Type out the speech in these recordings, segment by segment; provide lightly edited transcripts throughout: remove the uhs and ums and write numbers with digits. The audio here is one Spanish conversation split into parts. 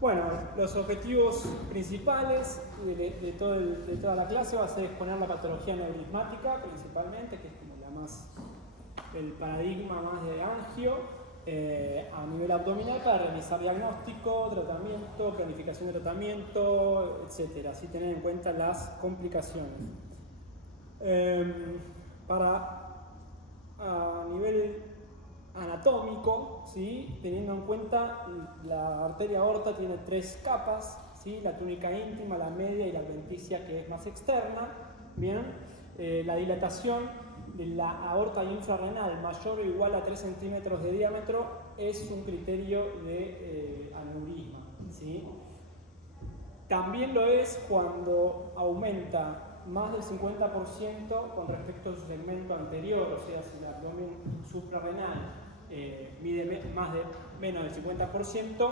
Bueno, los objetivos principales de toda la clase va a ser exponer la patología neurismática principalmente, que es como el paradigma más de angio, a nivel abdominal para realizar diagnóstico, tratamiento, planificación de tratamiento, etc. Así tener en cuenta las complicaciones. A nivel anatómico, ¿sí? Teniendo en cuenta la arteria aorta tiene 3 capas, ¿sí? La túnica íntima, la media y la adventicia, que es más externa. Bien, la dilatación de la aorta infrarrenal mayor o igual a 3 centímetros de diámetro es un criterio de aneurisma, ¿sí? También lo es cuando aumenta más del 50% con respecto a su segmento anterior, o sea, si el abdomen suprarrenal mide menos del 50%,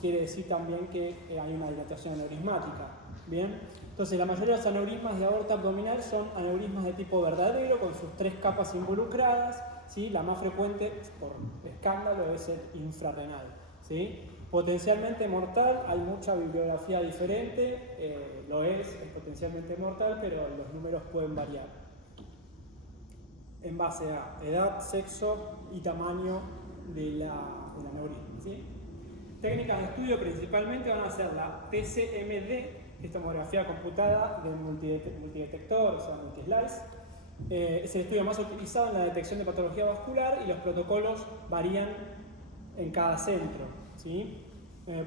quiere decir también que hay una dilatación aneurismática. Bien, entonces la mayoría de los aneurismas de aorta abdominal son aneurismas de tipo verdadero, con sus 3 capas involucradas, ¿sí? La más frecuente, por escándalo, es el infrarrenal, ¿sí? Potencialmente mortal, hay mucha bibliografía diferente, es potencialmente mortal, pero los números pueden variar en base a edad, sexo y tamaño del aneurisma, ¿sí? Técnicas de estudio principalmente van a ser la TCMD, que es tomografía computada de multidetector, o sea, multislice. Es el estudio más utilizado en la detección de patología vascular y los protocolos varían en cada centro, ¿sí?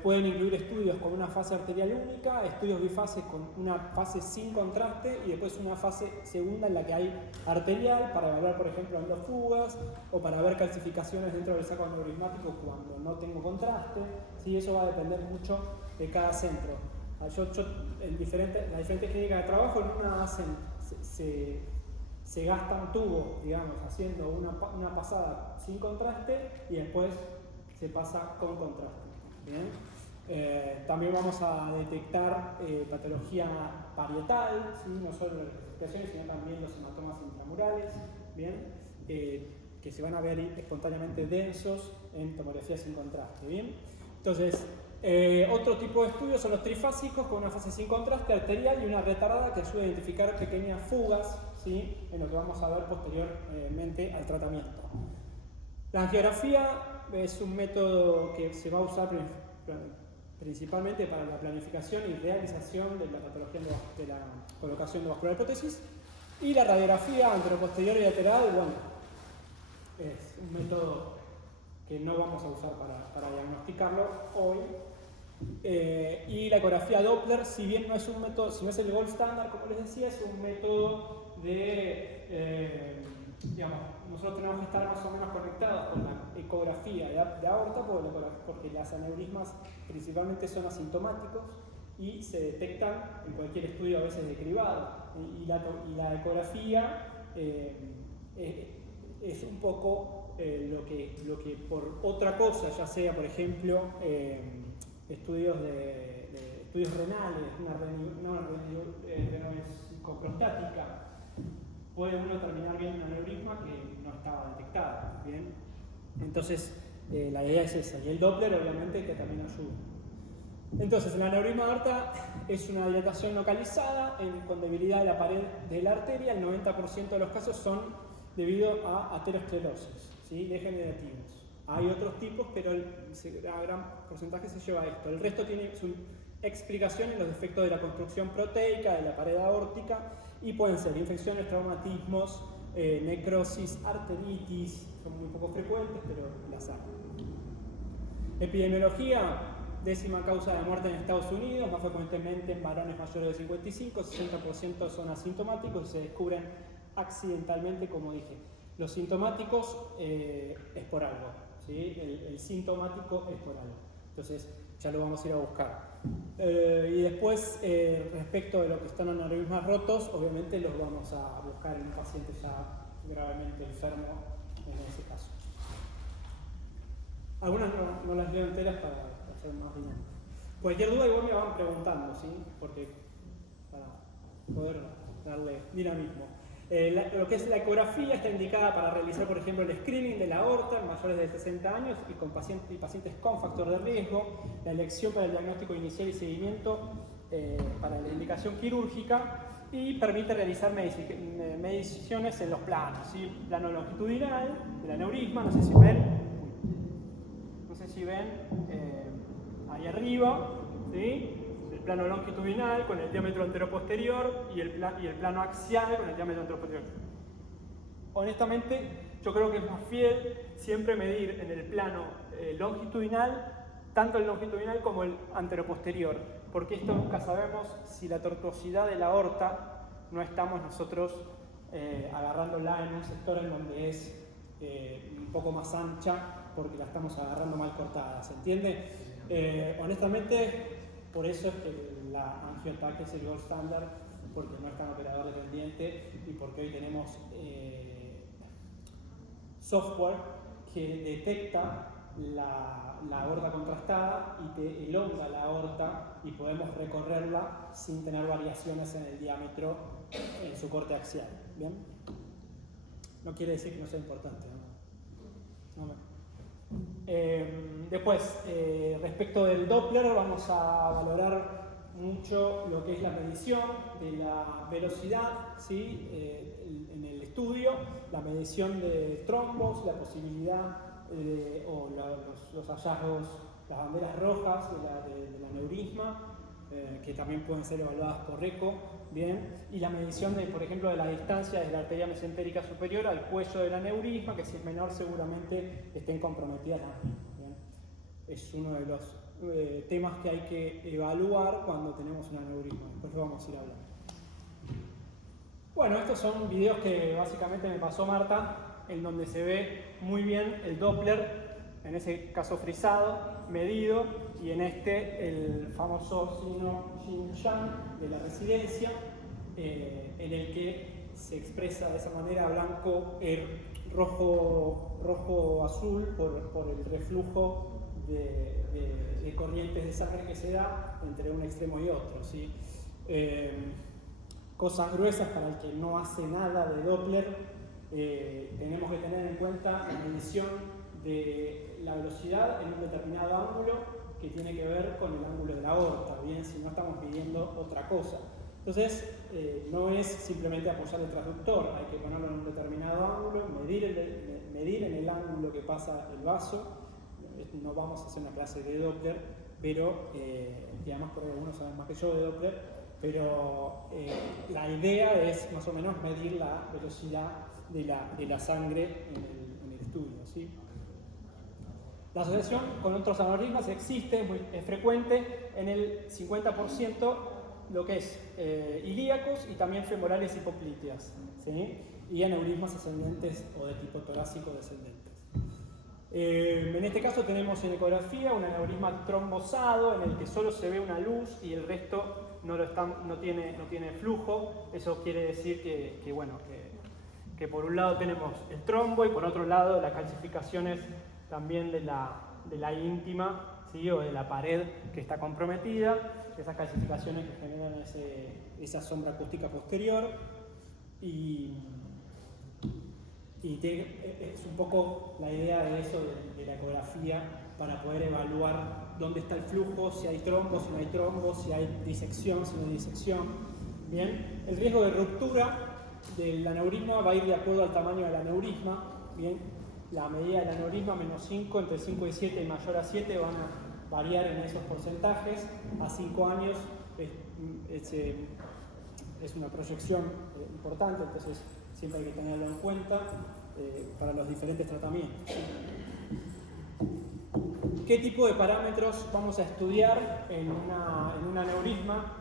Pueden incluir estudios con una fase arterial única, estudios bifases con una fase sin contraste y después una fase segunda en la que hay arterial para evaluar, por ejemplo, endofugas o para ver calcificaciones dentro del saco aneurismático cuando no tengo contraste, ¿sí? Eso va a depender mucho de cada centro. Las diferentes clínicas de trabajo en una se gastan tubos, digamos, haciendo una pasada sin contraste y después se pasa con contraste. ¿Bien? También vamos a detectar patología parietal, ¿sí? No solo las calcificaciones, sino también los hematomas intramurales, ¿bien? Que se van a ver espontáneamente densos en tomografía sin contraste. ¿Bien? Entonces, otro tipo de estudios son los trifásicos con una fase sin contraste arterial y una retardada que ayuda a identificar pequeñas fugas, ¿sí? En lo que vamos a ver posteriormente al tratamiento. La angiografía es un método que se va a usar principalmente para la planificación y realización de la patología de la colocación de vascular prótesis. Y la radiografía anteroposterior y lateral, bueno, es un método que no vamos a usar para diagnosticarlo hoy. Y la ecografía Doppler, si bien no es un método, si no es el gold standard, como les decía, es un método de, digamos, nosotros tenemos que estar más o menos conectados con la ecografía de aorta, porque las aneurismas principalmente son asintomáticos y se detectan en cualquier estudio a veces de cribado. Y la ecografía es un poco lo que por otra cosa, ya sea por ejemplo estudios renales, una renosicoprostática, puede uno terminar viendo un aneurisma que no estaba detectado, ¿bien? Entonces la idea es esa, y el Doppler obviamente que también ayuda. Entonces el aneurisma de aorta es una dilatación localizada con debilidad de la pared de la arteria. El 90% de los casos son debido a aterosclerosis, ¿sí? Degenerativos. Hay otros tipos, pero el gran porcentaje se lleva a esto. El resto tiene su explicación en los defectos de la construcción proteica de la pared aórtica y pueden ser infecciones, traumatismos, necrosis, arteritis, son muy poco frecuentes, pero las hay. Epidemiología, 10ª causa de muerte en Estados Unidos, más frecuentemente en varones mayores de 55, 60% son asintomáticos y se descubren accidentalmente, como dije. Los sintomáticos es por algo, ¿sí? El sintomático es por algo. Entonces ya lo vamos a ir a buscar. Y después, respecto de lo que están en aneurismas rotos, obviamente los vamos a buscar en un paciente ya gravemente enfermo en ese caso. Algunas no las leo enteras para hacer más dinámico. Cualquier duda igual me van preguntando, ¿sí? Porque para poder darle dinamismo. Lo que es la ecografía está indicada para realizar, por ejemplo, el screening de la aorta en mayores de 60 años y con pacientes con factor de riesgo, la elección para el diagnóstico inicial y seguimiento para la indicación quirúrgica, y permite realizar mediciones en los planos, ¿sí? Plano longitudinal del aneurisma, no sé si ven ahí arriba, ¿sí? El plano longitudinal con el diámetro anteroposterior y el plano axial con el diámetro anteroposterior. Honestamente, yo creo que es más fiel siempre medir en el plano longitudinal, tanto el longitudinal como el anteroposterior, porque esto nunca sabemos si la tortuosidad de la aorta no estamos nosotros agarrándola en un sector en donde es un poco más ancha, porque la estamos agarrando mal cortada, ¿se entiende? Honestamente, por eso es que la AngioTAC es el gold standard, porque no es tan operador dependiente y porque hoy tenemos software que detecta la aorta contrastada y te elonga la aorta y podemos recorrerla sin tener variaciones en el diámetro en su corte axial. ¿Bien? No quiere decir que no sea importante, ¿no? Después, respecto del Doppler, vamos a valorar mucho lo que es la medición de la velocidad, ¿sí? En el estudio, la medición de trombos, la posibilidad o los hallazgos, las banderas rojas del aneurisma, que también pueden ser evaluadas por ECO, ¿bien? Y la medición, por ejemplo, de la distancia desde la arteria mesentérica superior al cuello del aneurisma, que si es menor seguramente estén comprometidas las mismas, ¿bien? Es uno de los temas que hay que evaluar cuando tenemos un aneurisma. Después lo vamos a ir hablando. Bueno, estos son videos que básicamente me pasó Marta, en donde se ve muy bien el Doppler, en ese caso frisado, medido, y en este el famoso signo Yin-Yang de la residencia, en el que se expresa de esa manera blanco, rojo-azul por el reflujo de corrientes de sangre que se da entre un extremo y otro, ¿sí? Cosas gruesas para el que no hace nada de Doppler, tenemos que tener en cuenta la medición de la velocidad en un determinado ángulo que tiene que ver con el ángulo de la aorta, bien, si no estamos midiendo otra cosa. Entonces, no es simplemente apoyar el transductor, hay que ponerlo en un determinado ángulo, medir en el ángulo que pasa el vaso. No vamos a hacer una clase de Doppler, pero, y además por ahí algunos saben más que yo de Doppler, pero la idea es más o menos medir la velocidad de la sangre en el estudio, ¿sí? La asociación con otros aneurismas existe, es frecuente en el 50% lo que es ilíacos y también femorales hipoplíteas, ¿sí? Y aneurismas ascendentes o de tipo torácico descendentes. En este caso tenemos en ecografía un aneurisma trombosado en el que solo se ve una luz y el resto no tiene flujo. Eso quiere decir que por un lado tenemos el trombo y por otro lado las calcificaciones también de la íntima, ¿sí? O de la pared que está comprometida, esas calcificaciones que generan esa sombra acústica posterior y es un poco la idea de eso, de la ecografía, para poder evaluar dónde está el flujo, si hay trombo, si no hay trombo, si hay disección, si no hay disección. Bien, el riesgo de ruptura del aneurisma va a ir de acuerdo al tamaño del aneurisma. Bien, la medida del aneurisma -5, entre 5 y 7 y mayor a 7 van a variar en esos porcentajes. A 5 años es una proyección importante, entonces siempre hay que tenerlo en cuenta para los diferentes tratamientos. ¿Qué tipo de parámetros vamos a estudiar en un aneurisma?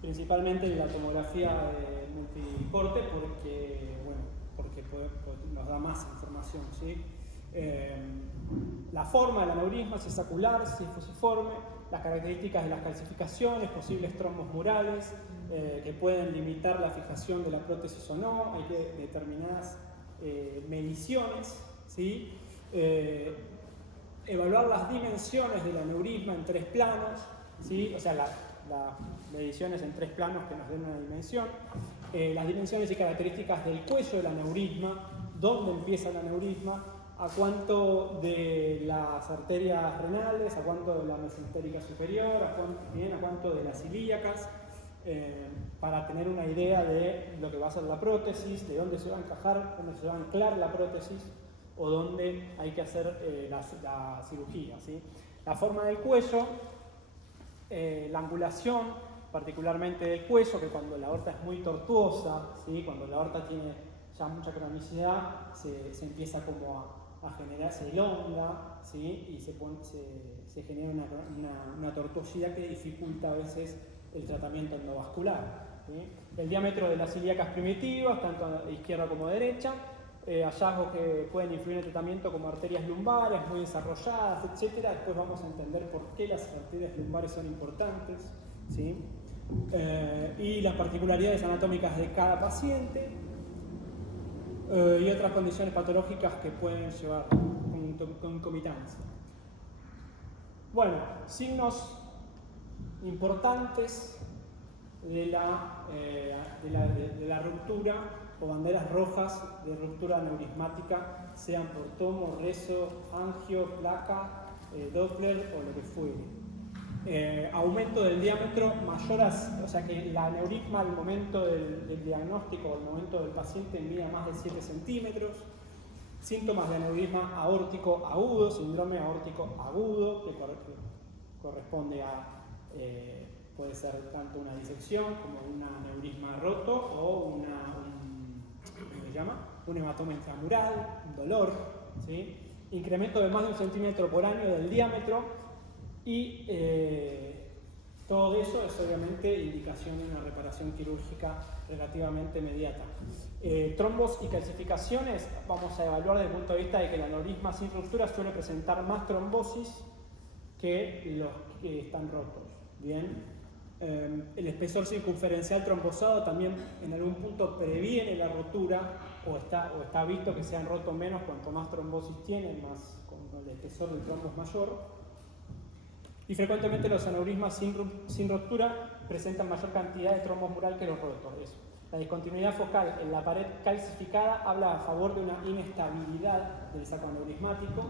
Principalmente en la tomografía de multicorte, porque nos da más información, ¿sí? La forma del aneurisma, si es sacular, si es fusiforme, las características de las calcificaciones, posibles trombos murales, que pueden limitar la fijación de la prótesis o no, hay que determinadas mediciones, ¿sí? Evaluar las dimensiones del aneurisma en 3 planos, ¿sí? O sea, las mediciones en 3 planos que nos den una dimensión. las dimensiones y características del cuello del aneurisma, dónde empieza el aneurisma, a cuánto de las arterias renales, a cuánto de la mesentérica superior, a cuánto de las ilíacas, para tener una idea de lo que va a ser la prótesis, de dónde se va a encajar, dónde se va a anclar la prótesis o dónde hay que hacer la cirugía, ¿sí? La forma del cuello, la angulación, particularmente del cuello, que cuando la aorta es muy tortuosa, ¿sí? Cuando la aorta tiene ya mucha cronicidad, se empieza como a generar, se elonga, ¿sí? Y se genera una tortuosidad que dificulta a veces el tratamiento endovascular, ¿sí? El diámetro de las ilíacas primitivas, tanto izquierda como derecha, hallazgos que pueden influir en el tratamiento como arterias lumbares muy desarrolladas, etc. Después vamos a entender por qué las arterias lumbares son importantes, ¿sí? Y las particularidades anatómicas de cada paciente y otras condiciones patológicas que pueden llevar concomitancia. Bueno, signos importantes de la ruptura o banderas rojas de ruptura aneurismática, sean por tomo, rezo, angio, placa, Doppler o lo que fuere. Aumento del diámetro mayor o sea que el aneurisma al momento del diagnóstico o al momento del paciente mida más de 7 centímetros. Síntomas de aneurisma aórtico agudo, síndrome aórtico agudo, que corresponde a, puede ser tanto una disección como un aneurisma roto o un hematoma intramural, un dolor, ¿sí? Incremento de más de 1 centímetro por año del diámetro y todo eso es obviamente indicación de una reparación quirúrgica relativamente inmediata. Trombos y calcificaciones vamos a evaluar desde el punto de vista de que el aneurisma sin ruptura suele presentar más trombosis que los que están rotos. Bien. El espesor circunferencial trombosado también en algún punto previene la rotura o está visto que se han roto menos cuanto más trombosis tienen, más cuando el espesor del trombo es mayor. Y frecuentemente los aneurismas sin ruptura presentan mayor cantidad de trombos mural que los rotos. La discontinuidad focal en la pared calcificada habla a favor de una inestabilidad del saco aneurismático.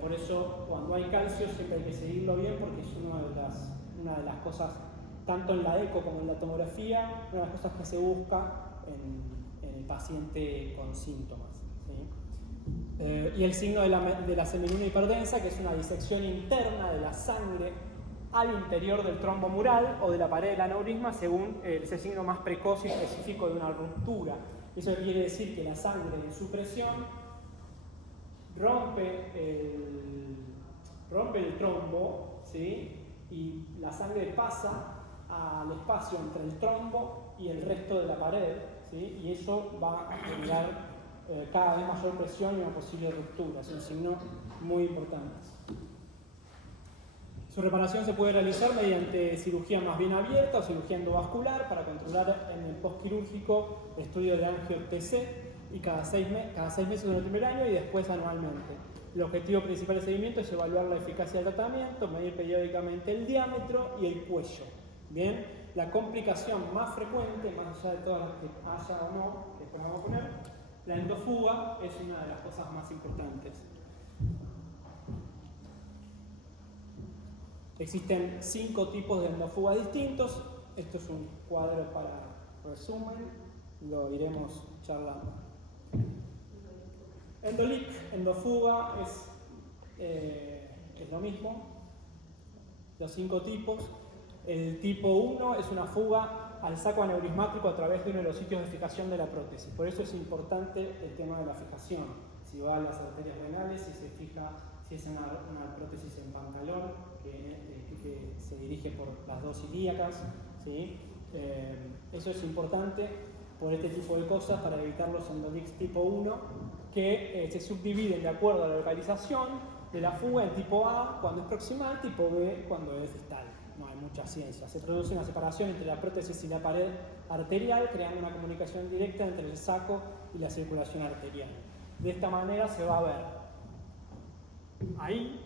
Por eso cuando hay calcio siempre hay que seguirlo bien porque es una de las cosas, tanto en la eco como en la tomografía, una de las cosas que se busca en el paciente con síntomas, ¿sí? Y el signo de la semiluna hiperdensa, que es una disección interna de la sangre al interior del trombo mural o de la pared del aneurisma según ese signo más precoz y específico de una ruptura. Eso quiere decir que la sangre en su presión rompe el trombo, ¿sí? Y la sangre pasa al espacio entre el trombo y el resto de la pared, ¿sí? Y eso va a generar cada vez mayor presión y una posible ruptura. Es un signo muy importante. Su reparación se puede realizar mediante cirugía más bien abierta o cirugía endovascular para controlar en el postquirúrgico estudio de angio-TC y cada 6 meses en el primer año y después anualmente. El objetivo principal del seguimiento es evaluar la eficacia del tratamiento, medir periódicamente el diámetro y el cuello. Bien, la complicación más frecuente, más allá de todas las que haya o no, que después vamos a poner, la endofuga es una de las cosas más importantes. Existen 5 tipos de endofuga distintos. Esto es un cuadro para resumen, lo iremos charlando. Endolic, endofuga, es lo mismo, los 5 tipos. El tipo 1 es una fuga al saco aneurismático a través de uno de los sitios de fijación de la prótesis. Por eso es importante el tema de la fijación. Si va a las arterias renales, si se fija, si es una prótesis en pantalón que se dirige por las dos ilíacas, ¿sí? Eso es importante por este tipo de cosas para evitar los endolics tipo 1 que se subdividen de acuerdo a la localización de la fuga en tipo A cuando es proximal, tipo B cuando es distal. No hay mucha ciencia. Se produce una separación entre la prótesis y la pared arterial, creando una comunicación directa entre el saco y la circulación arterial. De esta manera se va a ver ahí,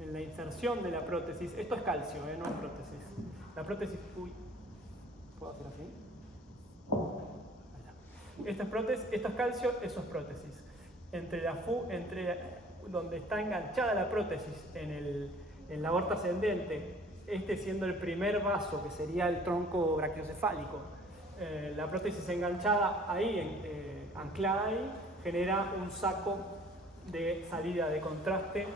en la inserción de la prótesis, esto es calcio, no es prótesis. La prótesis, ¿puedo hacer así? Esto es prótesis, esto es calcio, eso es prótesis. Entre donde está enganchada la prótesis en la aorta ascendente, este siendo el primer vaso, que sería el tronco brachiocefálico, la prótesis enganchada ahí, anclada ahí, genera un saco de salida de contraste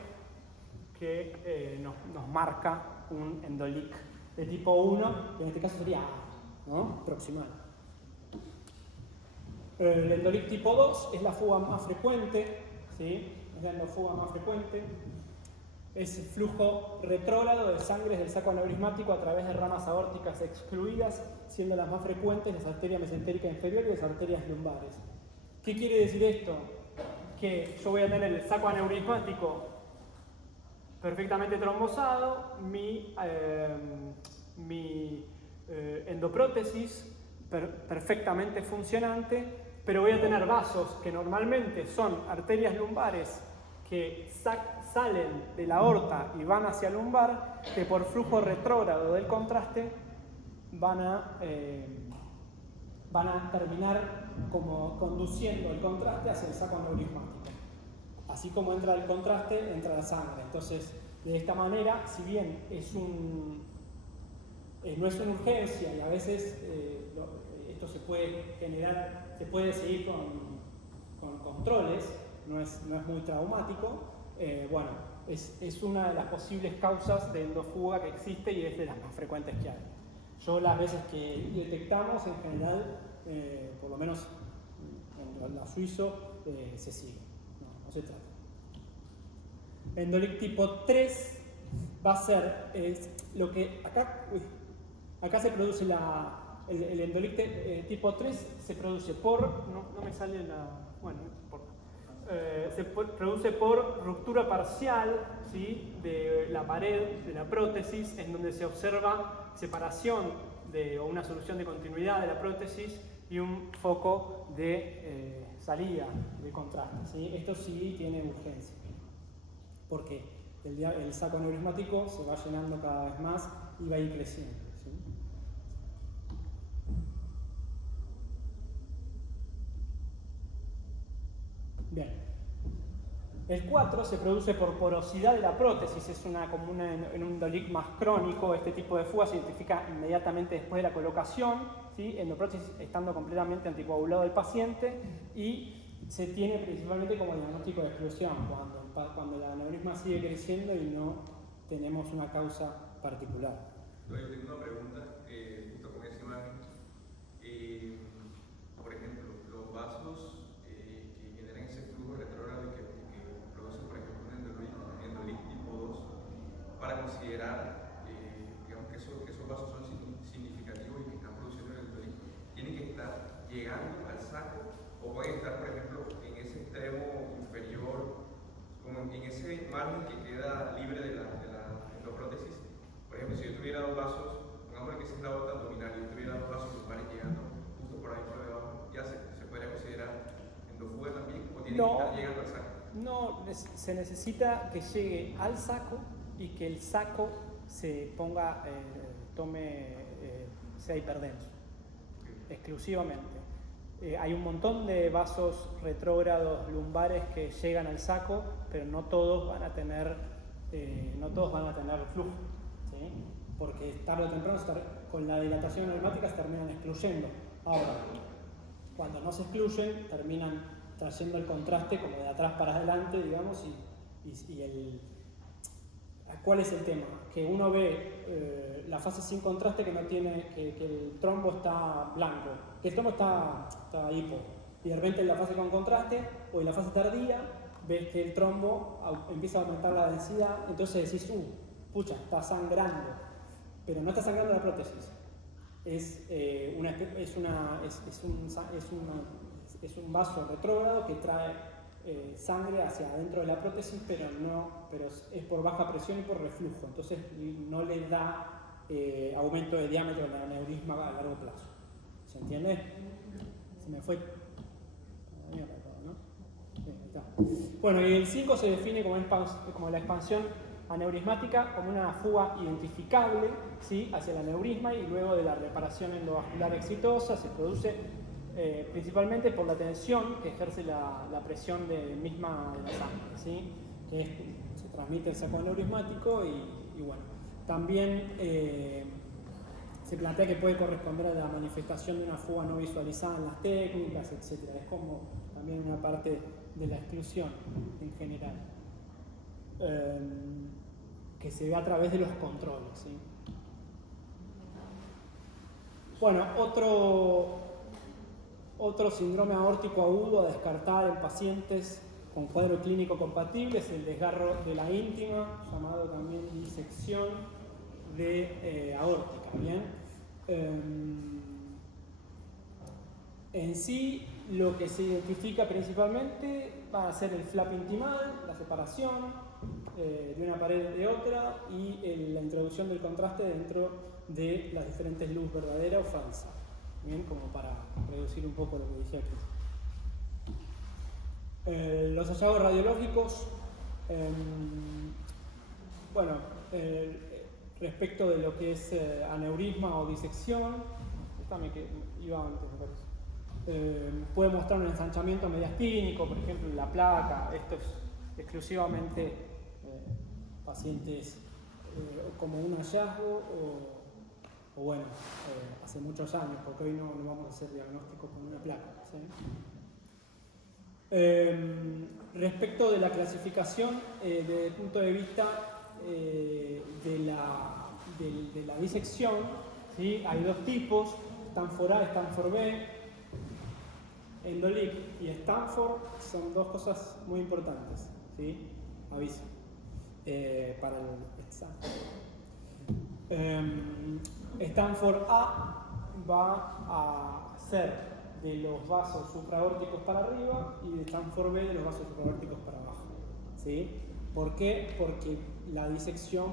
que nos marca un endolic de tipo 1, que en este caso sería A, ¿no? Proximal. El endolic tipo 2 es la fuga más frecuente, ¿sí? Es la endofuga más frecuente. Es el flujo retrógrado de sangre del saco aneurismático a través de ramas aórticas excluidas, siendo las más frecuentes las arterias mesentérica inferior y las arterias lumbares. ¿Qué quiere decir esto? Que yo voy a tener el saco aneurismático perfectamente trombosado, mi endoprótesis perfectamente funcionante, pero voy a tener vasos que normalmente son arterias lumbares que salen de la aorta y van hacia el lumbar, que por flujo retrógrado del contraste van a terminar como conduciendo el contraste hacia el saco aneurismático. Así como entra el contraste, entra la sangre. Entonces, de esta manera, si bien no es una urgencia y a veces esto se puede generar, se puede seguir con controles, no es muy traumático, bueno, es una de las posibles causas de endofuga que existe y es de las más frecuentes que hay. Yo las veces que detectamos, en general, por lo menos en la suizo, se sigue, no se trata. Endolic tipo 3 va a ser lo que acá se produce el endolic tipo 3 se produce por, no me sale bueno, no importa. Se produce por ruptura parcial, ¿sí?, de la pared de la prótesis, en donde se observa separación o una solución de continuidad de la prótesis y un foco de salida de contraste, ¿sí? Esto sí tiene urgencia, porque el saco aneurismático se va llenando cada vez más y va a ir creciendo, ¿sí? Bien. El 4 se produce por porosidad de la prótesis, es como en un endolic más crónico. Este tipo de fuga se identifica inmediatamente después de la colocación, ¿sí?, endoprótesis estando completamente anticoagulado el paciente, y se tiene principalmente como diagnóstico de exclusión, cuando el aneurisma sigue creciendo y no tenemos una causa particular. Yo tengo una pregunta justo con esa imagen. Por ejemplo, los vasos que generan ese flujo retrógrado y que producen, por ejemplo, un endolic tipo 2, para considerar digamos que esos vasos son significativos y que están produciendo el endolic, ¿tienen que estar llegando al saco o pueden estar, por ejemplo, en ese extremo inferior, como en ese margen que queda libre de la endoprótesis? Por ejemplo, si yo tuviera dos vasos, pongamos que esa es la aorta abdominal, y yo tuviera dos vasos lumbares llegando justo por ahí por debajo, ¿ya se podría considerar endofuga también o tiene que estar llegando al saco? No, se necesita que llegue al saco y que el saco se ponga, sea hiperdenso, exclusivamente. Hay un montón de vasos retrógrados lumbares que llegan al saco, pero no todos van a tener flujo, ¿sí? Porque tarde o temprano con la dilatación neumática se terminan excluyendo. Ahora, cuando no se excluyen, terminan trayendo el contraste como de atrás para adelante, digamos, ¿cuál es el tema? Que uno ve la fase sin contraste que no tiene, que el trombo está blanco, que el trombo está hipo, y de repente en la fase con contraste o en la fase tardía ves que el trombo empieza a aumentar la densidad, entonces decís, pucha, está sangrando, pero no está sangrando la prótesis, es un vaso retrógrado que trae sangre hacia adentro de la prótesis, pero es por baja presión y por reflujo, entonces no le da aumento de diámetro del aneurisma a largo plazo. ¿Se entiende? Se me fue. ¿No? Bien, ahí está. Bueno, y el 5 se define como la expansión aneurismática como una fuga identificable, ¿sí?, hacia el aneurisma, y luego de la reparación endovascular exitosa se produce principalmente por la tensión que ejerce la presión misma de la sangre, ¿sí? Se transmite el saco aneurismático y bueno, también se plantea que puede corresponder a la manifestación de una fuga no visualizada en las técnicas, etc. Es como también una parte de la exclusión en general, que se ve a través de los controles, ¿sí? Bueno, otro síndrome aórtico agudo a descartar en pacientes con cuadro clínico compatible es el desgarro de la íntima, llamado también disección de aórtica. ¿Bien? En sí, lo que se identifica principalmente va a ser el flap intimal, la separación de una pared de otra y la introducción del contraste dentro de las diferentes luz verdadera o falsa. Bien, como para reducir un poco lo que dije aquí. Los hallazgos radiológicos, bueno, respecto de lo que es aneurisma o disección, esta iba antes, me parece. Puede mostrar un ensanchamiento mediastínico, por ejemplo, en la placa. Esto es exclusivamente pacientes como un hallazgo o bueno, hace muchos años, porque hoy no vamos a hacer diagnóstico con una placa, ¿sí? Respecto de la clasificación, desde el punto de vista de la disección, ¿sí? Hay dos tipos, Stanford A, Stanford B. Endolic y Stanford son dos cosas muy importantes, ¿sí? Aviso para el examen. Stanford A va a ser de los vasos supraórticos para arriba y de Stanford B de los vasos supraórticos para abajo, ¿sí? ¿Por qué? Porque la disección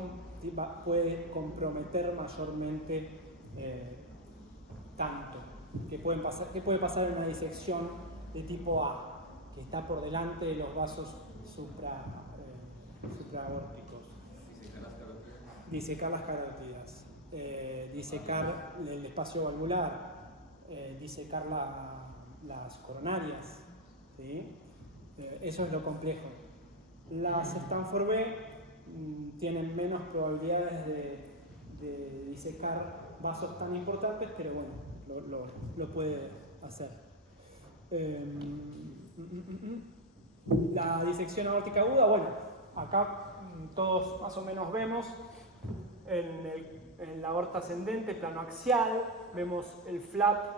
puede comprometer mayormente tanto. ¿Qué puede pasar en una disección de tipo A? Que está por delante de los vasos supraórticos. Disecar las carótidas. Disecar el espacio valvular. Disecar las coronarias. ¿Sí? Eso es lo complejo. Las Stanford B tienen menos probabilidades de disecar vasos tan importantes, pero bueno, lo puede hacer. La disección aórtica aguda, bueno, acá todos más o menos vemos en la aorta ascendente, plano axial, vemos el flap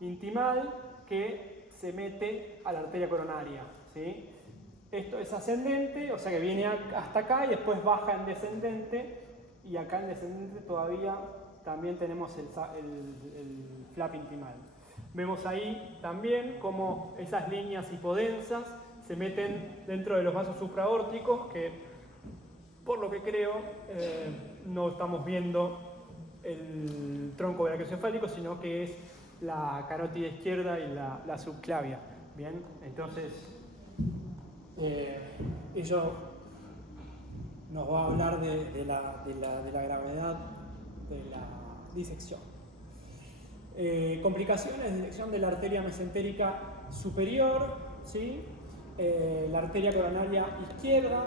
intimal que se mete a la arteria coronaria, ¿sí? Esto es ascendente, o sea que viene hasta acá y después baja en descendente, y acá en descendente todavía también tenemos el flap intimal. Vemos ahí también cómo esas líneas hipodensas se meten dentro de los vasos supraórticos, que por lo que creo no estamos viendo el tronco brachiocefálico, sino que es la carótida izquierda y la subclavia. Bien, entonces ello nos va a hablar de la gravedad de la disección. Complicaciones, disección de la arteria mesentérica superior, ¿sí? La arteria coronaria izquierda,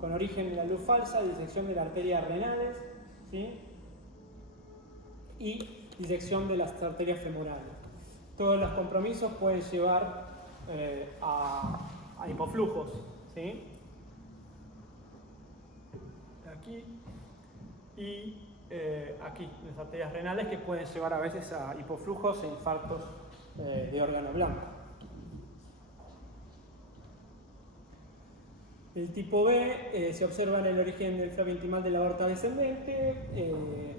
con origen en la luz falsa, disección de la arteria renales, ¿sí? Y disección de las arterias femorales. Todos los compromisos pueden llevar a hipoflujos, ¿sí? Aquí y aquí, las arterias renales, que pueden llevar a veces a hipoflujos e infartos de órgano blanco. El tipo B se observa en el origen del flap intimal de la aorta descendente.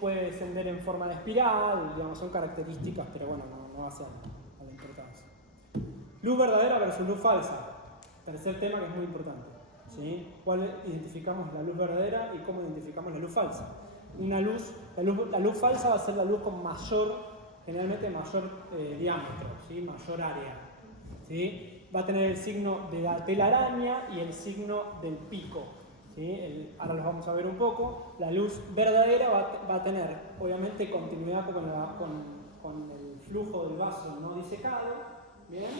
Puede descender en forma de espiral, digamos, son características, pero bueno, no hacen a la importancia. Luz verdadera versus luz falsa. Tercer tema que es muy importante. ¿Sí? ¿Cuál identificamos la luz verdadera y cómo identificamos la luz falsa? La luz falsa va a ser la luz con generalmente mayor diámetro, ¿sí? Mayor área, ¿sí? Va a tener el signo de la telaraña y el signo del pico, ¿sí? Ahora los vamos a ver un poco. La luz verdadera va a tener, obviamente, continuidad con el flujo del vaso no disecado, ¿bien?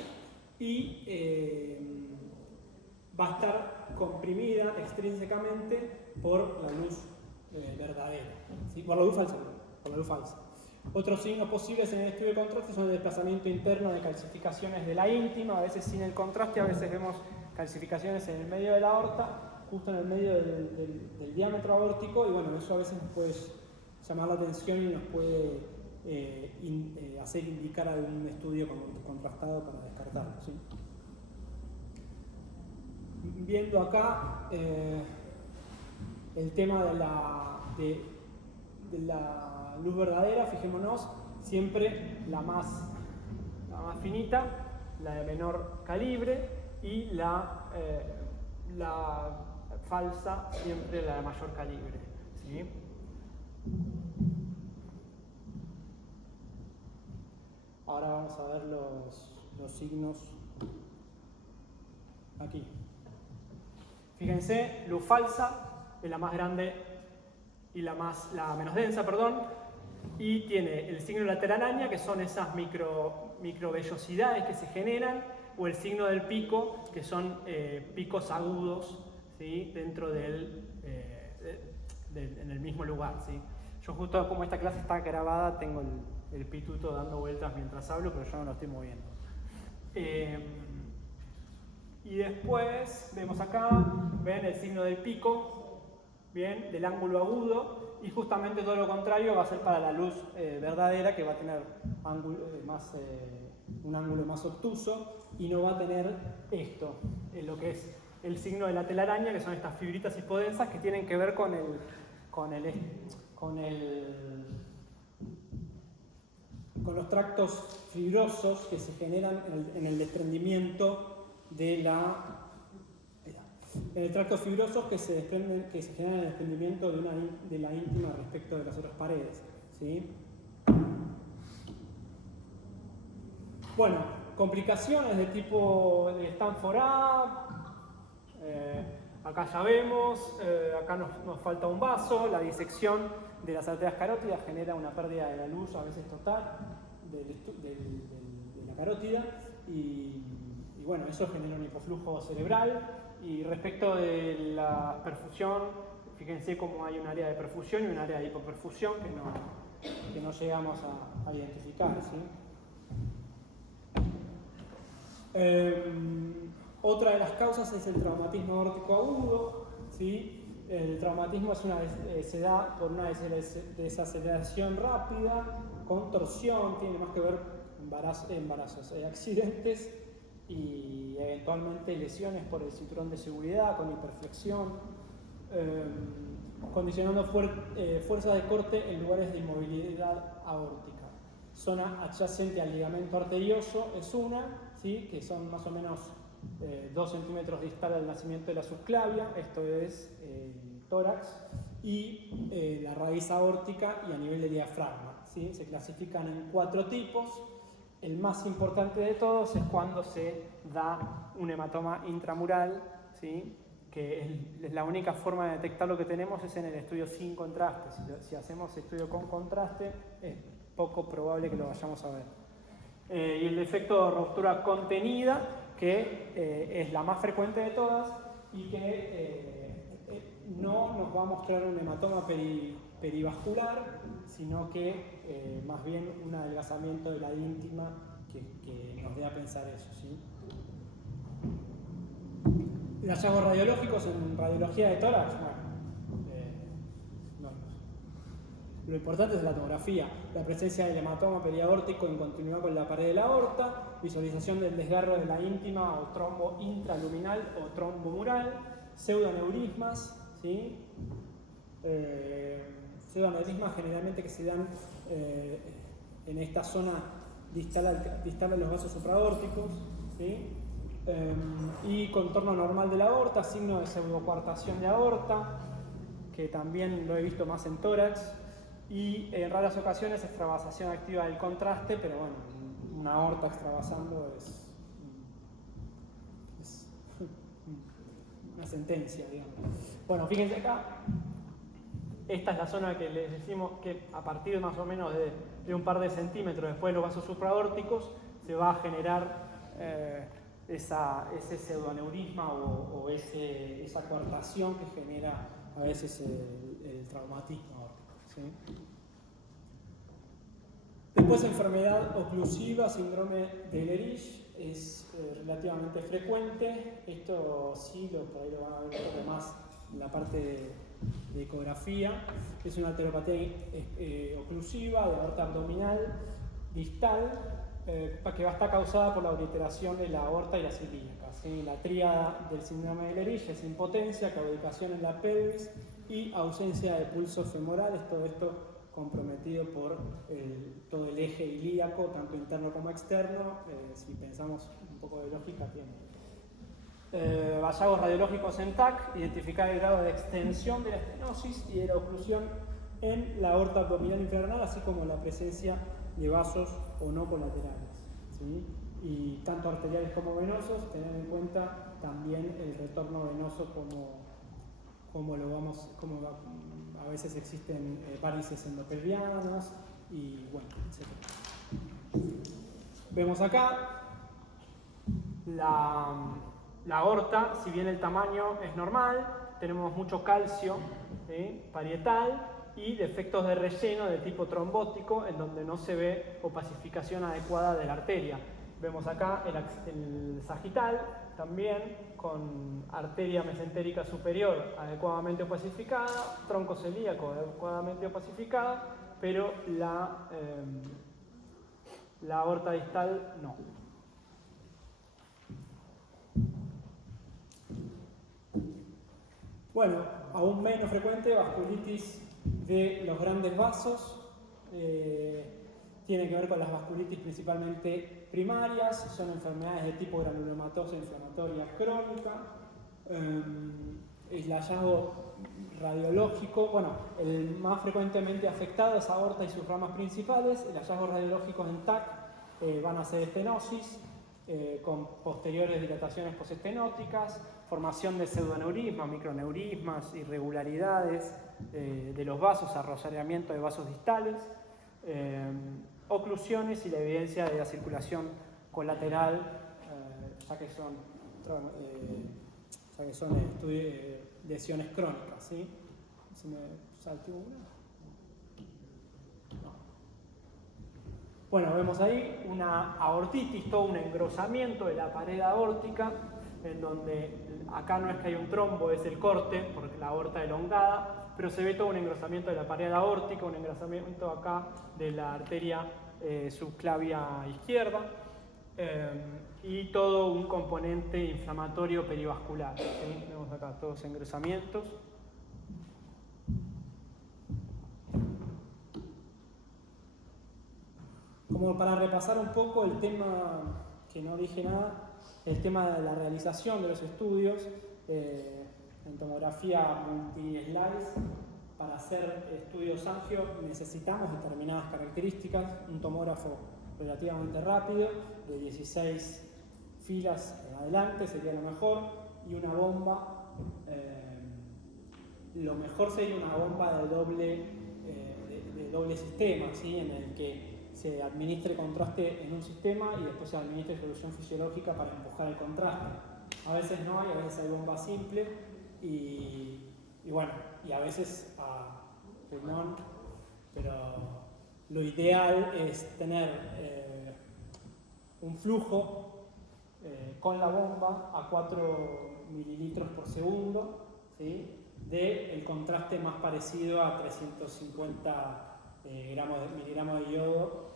Y va a estar comprimida extrínsecamente por la luz verdadera, ¿sí? Por la luz falsa, por la luz falsa. Otros signos posibles en el estudio de contraste son el desplazamiento interno de calcificaciones de la íntima, a veces sin el contraste, a veces vemos calcificaciones en el medio de la aorta, justo en el medio del diámetro aórtico, y bueno, eso a veces nos puede llamar la atención y nos puede hacer indicar algún estudio contrastado para descartarlo, ¿sí? Viendo acá el tema de la luz verdadera, fijémonos, siempre la más finita, la de menor calibre, y la falsa siempre la de mayor calibre, ¿sí? Ahora vamos a ver los signos aquí. Fíjense, luz falsa es la más grande y la menos densa, perdón, y tiene el signo de la telaraña, que son esas microvellosidades que se generan, o el signo del pico, que son picos agudos, ¿sí? Dentro en el mismo lugar, ¿sí? Yo justo, como esta clase está grabada, tengo el pituto dando vueltas mientras hablo, pero yo no lo estoy moviendo. Y después vemos acá, ven el signo del pico, bien, del ángulo agudo, y justamente todo lo contrario va a ser para la luz verdadera, que va a tener un ángulo más obtuso y no va a tener esto, lo que es el signo de la telaraña, que son estas fibritas hipodensas que tienen que ver con los tractos fibrosos que se generan en el desprendimiento en el tracto fibrosos que se generan en el desprendimiento de la íntima respecto de las otras paredes, ¿sí? Bueno, complicaciones de tipo de Stanford A, acá ya vemos, acá nos falta un vaso, la disección de las arterias carótidas genera una pérdida de la luz, a veces total, de la carótida, y bueno, eso genera un hipoflujo cerebral. Y respecto de la perfusión, fíjense cómo hay un área de perfusión y un área de hipoperfusión que no llegamos a identificar, ¿sí? Otra de las causas es el traumatismo aórtico agudo, ¿sí? El traumatismo se da por una desaceleración rápida, con torsión, tiene más que ver embarazos, accidentes y eventualmente lesiones por el cinturón de seguridad, con hiperflexión, condicionando fuerzas de corte en lugares de inmovilidad aórtica. Zona adyacente al ligamento arterioso es una, ¿sí? Que son más o menos 2 centímetros distal al nacimiento de la subclavia, esto es tórax, y la raíz aórtica y a nivel de diafragma, ¿sí? Se clasifican en 4 tipos. El más importante de todos es cuando se da un hematoma intramural, ¿sí? Que es la única forma de detectarlo que tenemos es en el estudio sin contraste. Si hacemos estudio con contraste, es poco probable que lo vayamos a ver. Y el defecto de ruptura contenida, que es la más frecuente de todas y que no nos va a mostrar un hematoma perivascular, sino que más bien un adelgazamiento de la íntima que nos dé a pensar eso, ¿sí? Los hallazgos radiológicos en radiología de tórax, lo importante es la tomografía, la presencia del hematoma periaórtico en continuidad con la pared de la aorta, visualización del desgarro de la íntima o trombo intraluminal o trombo mural, pseudoneurismas, ¿sí? Pseudoneurismas generalmente que se dan en esta zona distal a los vasos supraórticos, ¿sí? Y contorno normal de la aorta, signo de pseudocoartación de aorta, que también lo he visto más en tórax, y en raras ocasiones extravasación activa del contraste, pero bueno, una aorta extravasando es una sentencia, digamos. Bueno, fíjense acá, esta es la zona que les decimos que a partir más o menos de un par de centímetros después de los vasos supraórticos se va a generar ese pseudoaneurisma o esa coartación que genera a veces el traumatismo aórtico, ¿sí? Después, enfermedad oclusiva, síndrome de Ehlers, es relativamente frecuente. Esto sí, por ahí lo van a ver un poco más en la parte de ecografía. Es una arteriopatía oclusiva de aorta abdominal distal que va a estar causada por la obliteración de la aorta y las ilíacas, ¿sí? La tríada del síndrome de Ehlers es impotencia, claudicación en la pelvis y ausencia de pulsos femorales. Todo esto comprometido por todo el eje ilíaco, tanto interno como externo. Si pensamos un poco de lógica, tiene hallazgos radiológicos en TAC, identificar el grado de extensión de la estenosis y de la oclusión en la aorta abdominal infrarenal, así como la presencia de vasos o no colaterales, ¿sí? Y tanto arteriales como venosos, tener en cuenta también el retorno venoso como a veces existen varices endopelvianas y bueno, etc. Vemos acá la aorta, si bien el tamaño es normal, tenemos mucho calcio parietal y defectos de relleno de tipo trombótico en donde no se ve opacificación adecuada de la arteria. Vemos acá el sagital también con arteria mesentérica superior adecuadamente opacificada, tronco celíaco adecuadamente opacificada, pero la aorta distal no. Bueno, aún menos frecuente, vasculitis de los grandes vasos. Tiene que ver con las vasculitis principalmente primarias, son enfermedades de tipo granulomatosa inflamatoria crónica. El hallazgo radiológico, bueno, el más frecuentemente afectado es aorta y sus ramas principales. El hallazgo radiológico en TAC van a ser estenosis, con posteriores dilataciones postestenóticas, formación de pseudoaneurismas, microneurismas, irregularidades de los vasos, arrollamiento de vasos distales, oclusiones y la evidencia de la circulación colateral, ya que son lesiones crónicas, ¿sí? ¿Se me saltó una? No. Bueno, vemos ahí una aortitis, todo un engrosamiento de la pared aórtica, en donde acá no es que hay un trombo, es el corte, porque la aorta elongada, pero se ve todo un engrosamiento de la pared aórtica, un engrosamiento acá de la arteria subclavia izquierda, y todo un componente inflamatorio perivascular, ¿sí? Vemos acá todos engrosamientos. Como para repasar un poco el tema, que no dije nada, el tema de la realización de los estudios en tomografía multi-slice. Para hacer estudios angio necesitamos determinadas características, un tomógrafo relativamente rápido, de 16 filas en adelante sería lo mejor, y una bomba, lo mejor sería una bomba de doble sistema, ¿sí? En el que se administre contraste en un sistema y después se administre solución fisiológica para empujar el contraste. A veces no hay, a veces hay bomba simple y bueno, y a veces a pulmón, pero lo ideal es tener un flujo con la bomba a 4 mililitros por segundo, ¿sí? Del contraste más parecido a 350 miligramos de yodo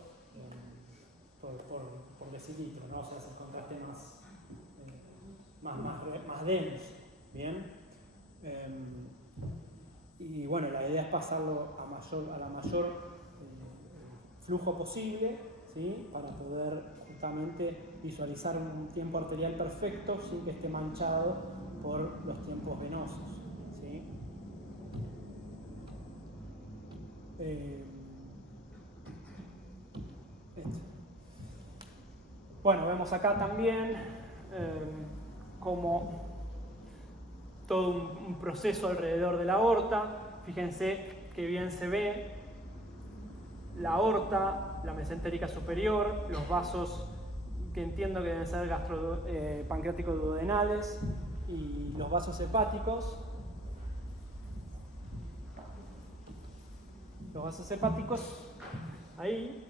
por decilitro, ¿no? O sea, es el contraste más denso, ¿bien? Y bueno, la idea es pasarlo a la mayor flujo posible, ¿sí? Para poder justamente visualizar un tiempo arterial perfecto sin que esté manchado por los tiempos venosos, ¿sí? Bueno, vemos acá también como todo un proceso alrededor de la aorta, fíjense que bien se ve la aorta, la mesentérica superior, los vasos que entiendo que deben ser pancreáticos duodenales y los vasos hepáticos. Los vasos hepáticos, ahí,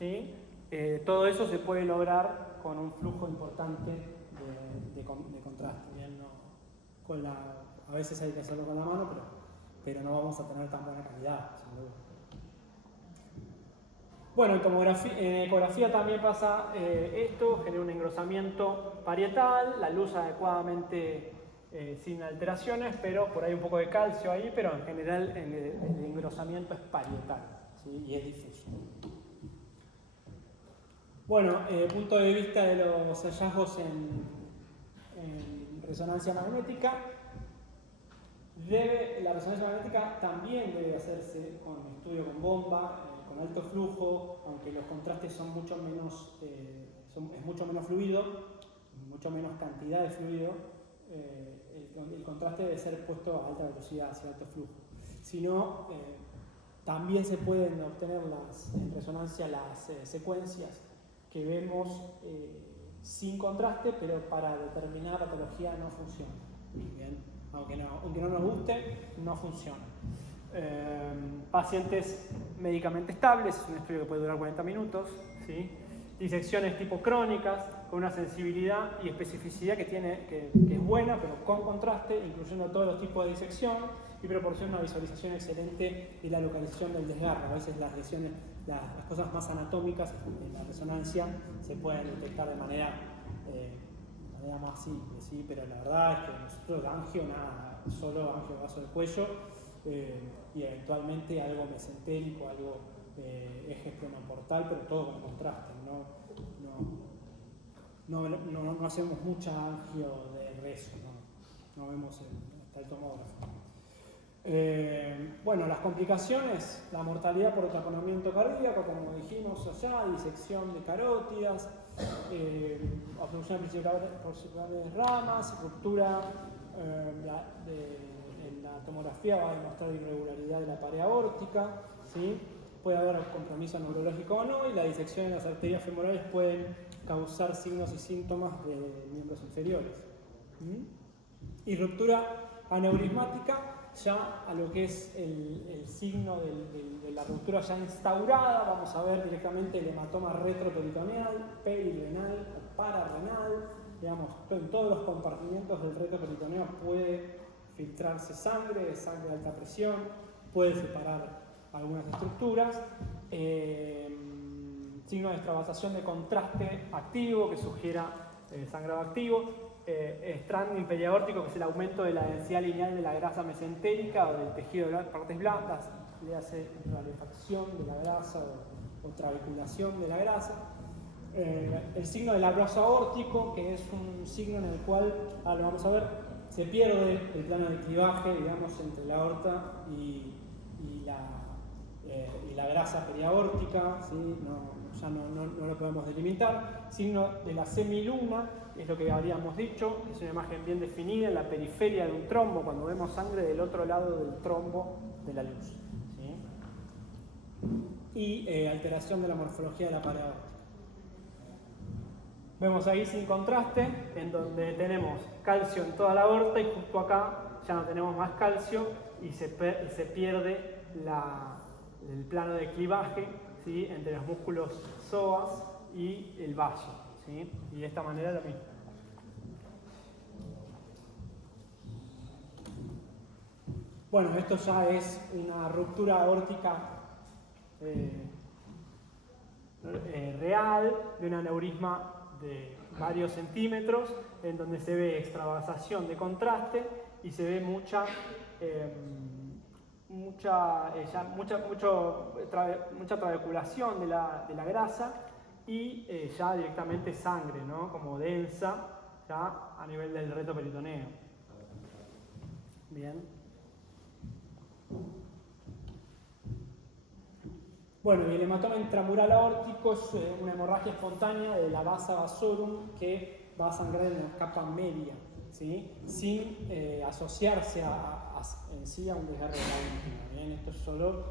¿sí? Todo eso se puede lograr con un flujo importante de contraste. Bien, no, a veces hay que hacerlo con la mano, pero no vamos a tener tan buena calidad, sin duda. Bueno, en ecografía también pasa esto, genera un engrosamiento parietal, la luz adecuadamente sin alteraciones, pero por ahí un poco de calcio ahí, pero en general el engrosamiento es parietal, ¿sí? Y es difuso. Bueno, punto de vista de los hallazgos en resonancia magnética, la resonancia magnética también debe hacerse con estudio con bomba, con alto flujo, aunque los contrastes son mucho menos, es mucho menos fluido, mucho menos cantidad de fluido, el contraste debe ser puesto a alta velocidad, hacia alto flujo. Si no, también se pueden obtener en resonancia las secuencias que vemos sin contraste, pero para determinada patología no funciona. Bien, aunque no nos guste, no funciona. Pacientes médicamente estables, es un estudio que puede durar 40 minutos, ¿sí? Disecciones tipo crónicas, con una sensibilidad y especificidad que es buena, pero con contraste, incluyendo todos los tipos de disección, y proporciona una visualización excelente de la localización del desgarro. A veces las lesiones, las cosas más anatómicas en la resonancia se pueden detectar de manera más simple, ¿sí? Pero la verdad es que nosotros angio nada, solo angio vaso del cuello, y eventualmente algo mesentérico, algo eje esplenoportal, pero todo con contraste. No hacemos mucha angio de rezo, no vemos hasta el tomógrafo. Bueno, las complicaciones, la mortalidad por taponamiento cardíaco, como dijimos allá, disección de carótidas, obstrucción principales ramas, ruptura en la tomografía va a demostrar irregularidad de la pared aórtica, ¿sí? Puede haber compromiso neurológico o no, y la disección en las arterias femorales pueden causar signos y síntomas de miembros inferiores. Y ruptura aneurismática, ya a lo que es el signo de la ruptura ya instaurada, vamos a ver directamente el hematoma retroperitoneal, perirenal o pararrenal, digamos, en todos los compartimientos del retroperitoneal puede filtrarse sangre de alta presión, puede separar algunas estructuras, signo de extravasación de contraste activo que sugiera sangrado activo, stranding periaórtico, que es el aumento de la densidad lineal de la grasa mesentérica o del tejido de las partes blandas, le hace rarefacción de la grasa o trabeculación de la grasa. El signo del abrazo aórtico, que es un signo en el cual, ahora lo vamos a ver, se pierde el plano de clivaje, digamos, entre la aorta y la grasa periaórtica, ¿sí? Ya no lo podemos delimitar. Signo de la semiluna, es lo que habríamos dicho, es una imagen bien definida en la periferia de un trombo, cuando vemos sangre del otro lado del trombo de la luz, ¿sí? Y alteración de la morfología de la pared aórtica. Vemos ahí sin contraste, en donde tenemos calcio en toda la aorta y justo acá ya no tenemos más calcio y se pierde el plano de clivaje, ¿sí? Entre los músculos psoas y el vaso, ¿sí? Y de esta manera lo mismo. Bueno, esto ya es una ruptura aórtica real de un aneurisma de varios centímetros, en donde se ve extravasación de contraste y se ve mucha trabeculación de la grasa y ya directamente sangre, ¿no? Como densa, ya a nivel del retroperitoneo. Bien. Bueno, y el hematoma intramural aórtico es una hemorragia espontánea de la vasa vasorum que va a sangrar en la capa media, ¿sí? Sin asociarse a en sí a un desgarre de la íntima. Bien, esto es solo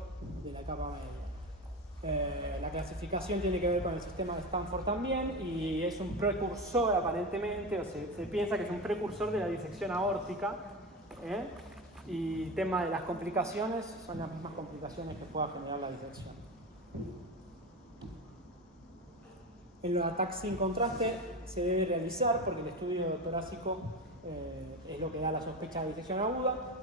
de la capa media. La clasificación tiene que ver con el sistema de Stanford también y es un precursor aparentemente, o se piensa que es un precursor de la disección aórtica. Y el tema de las complicaciones son las mismas complicaciones que pueda generar la disección. En los ataques sin contraste se debe realizar porque el estudio torácico es lo que da la sospecha de disección aguda